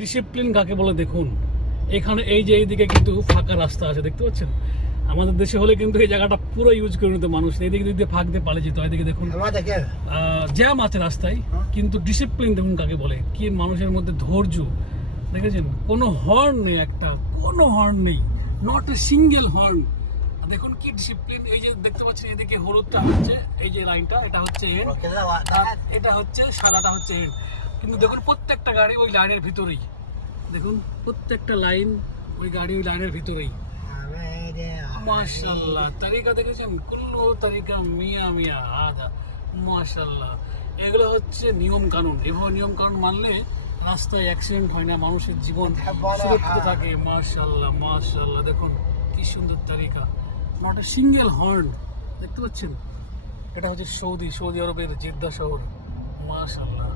Discipline কাকে বলে দেখুন। এখানে এই যে এইদিকে কিন্তু ফাঁকা রাস্তা আছে, দেখতে পাচ্ছেন। আমাদের দেশে হলে কিন্তু এই জায়গাটা পুরো ইউজ করে নিত মানুষ, এইদিকে দিক দিয়ে ফাঁক দিয়ে পালিয়ে যেত। এদিকে দেখুন জ্যাম আছে রাস্তায়, কিন্তু ডিসিপ্লিন দেখুন কাকে বলে। কি মানুষের মধ্যে ধৈর্য দেখেছেন, কোনো হর্ন নেই, কোনো হর্ন নেই, নট এ সিঙ্গেল হর্ন। দেখুন কি ডিসিপ্লিন। এই যে দেখতে পাচ্ছেন এদিকে হলুদটা হচ্ছে, এই যে লাইনটা এটা হচ্ছে এন্ড, এটা হচ্ছে সাদাটা হচ্ছে এন্ড। কিন্তু দেখুন প্রত্যেকটা গাড়ি ওই লাইনের ভিতরেই, দেখুন প্রত্যেকটা লাইন ওই গাড়ি ওই লাইনের ভিতরেই। মাশাআল্লাহ তারিকা দেখেছেন, কুল্লু তারিকা মিয়া মিয়া আদা মাশাআল্লাহ। এগুলো হচ্ছে নিয়ম কানুন। এভাবে নিয়ম কানুন মানলে রাস্তায় অ্যাক্সিডেন্ট হয় না, মানুষের জীবন সুরক্ষিত থাকে। মাশাআল্লাহ মাশাআল্লাহ, দেখুন কি সুন্দর তারিকা, নট এ সিঙ্গেল হর্ন, দেখতে পাচ্ছেন। এটা হচ্ছে সৌদি আরবের জেদ্দা শহর। মাশাআল্লাহ।